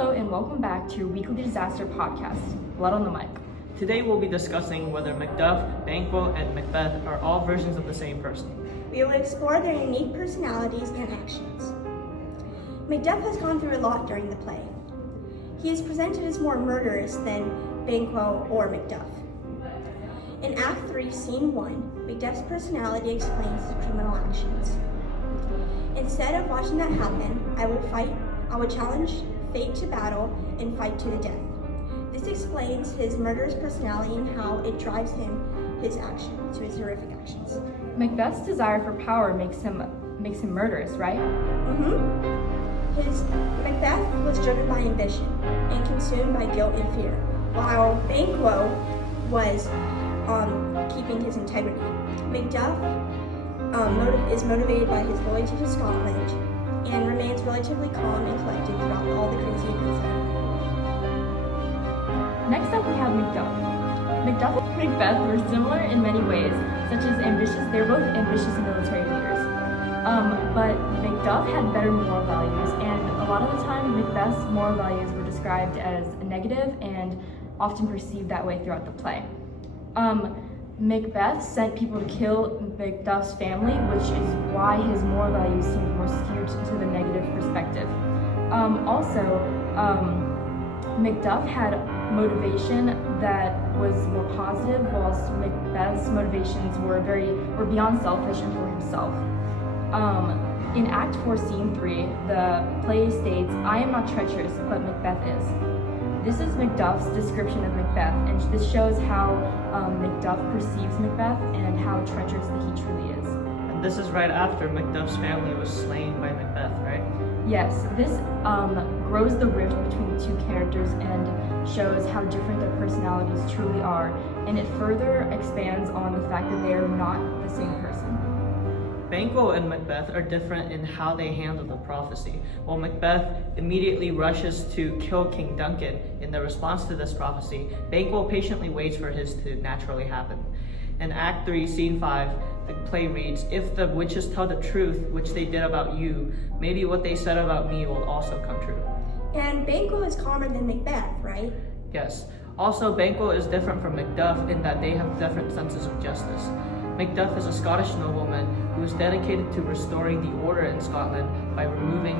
Hello and welcome back to your weekly disaster podcast, Blood on the Mic. Today we'll be discussing whether Macduff, Banquo, and Macbeth are all versions of the same person. We will explore their unique personalities and actions. Macduff has gone through a lot during the play. He is presented as more murderous than Banquo or Macduff. In Act 3, Scene 1, Macduff's personality explains his criminal actions. Instead of watching that happen, I will challenge fate to battle and fight to the death. This explains his murderous personality and how it drives him his horrific actions. Macbeth's desire for power makes him murderous, right? Macbeth was driven by ambition and consumed by guilt and fear, while Banquo was keeping his integrity. Macduff is motivated by his loyalty to Scotland and remains relatively calm and collected throughout all the crazy events. Next up we have Macduff. Macduff and Macbeth were similar in many ways, such as they're both ambitious military leaders. But Macduff had better moral values, and a lot of the time Macbeth's moral values were described as negative and often perceived that way throughout the play. Macbeth sent people to kill Macduff's family, which is why his moral values seemed more skewed to the negative perspective. Macduff had motivation that was more positive, whilst Macbeth's motivations were beyond selfish and for himself. In Act 4, Scene 3, the play states, "I am not treacherous, but Macbeth is." This is Macduff's description of Macbeth, and this shows how Macduff perceives Macbeth and how treacherous that he truly is. And this is right after Macduff's family was slain by Macbeth, right? Yes, this grows the rift between the two characters and shows how different their personalities truly are, and it further expands on the fact that they are not the same person. Banquo and Macbeth are different in how they handle the prophecy. While Macbeth immediately rushes to kill King Duncan in the response to this prophecy, Banquo patiently waits for his to naturally happen. In Act 3, Scene 5, the play reads, "If the witches tell the truth, which they did about you, maybe what they said about me will also come true." And Banquo is calmer than Macbeth, right? Yes. Also, Banquo is different from Macduff in that they have different senses of justice. Macduff is a Scottish nobleman who is dedicated to restoring the order in Scotland by removing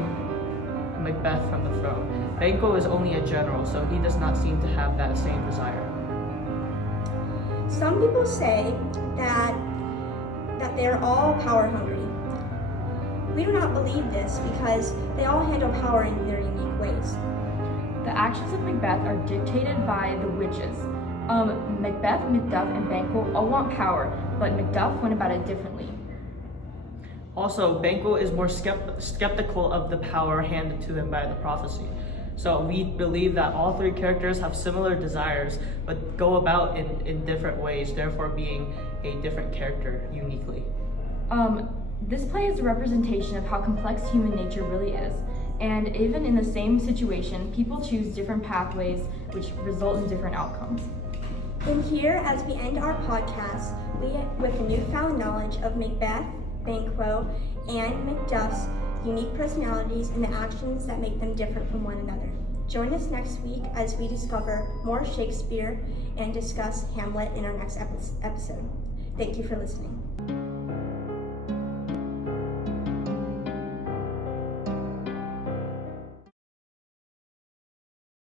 Macbeth from the throne. Banquo is only a general, so he does not seem to have that same desire. Some people say that they're all power hungry. We do not believe this because they all handle power in their unique ways. The actions of Macbeth are dictated by the witches. Macbeth, Macduff, and Banquo all want power, but Macduff went about it differently. Also, Banquo is more skeptical of the power handed to him by the prophecy. So we believe that all three characters have similar desires, but go about in different ways, therefore being a different character uniquely. This play is a representation of how complex human nature really is. And even in the same situation, people choose different pathways which result in different outcomes. And here, as we end our podcast, with the newfound knowledge of Macbeth, Banquo, and Macduff's unique personalities and the actions that make them different from one another. Join us next week as we discover more Shakespeare and discuss Hamlet in our next episode. Thank you for listening.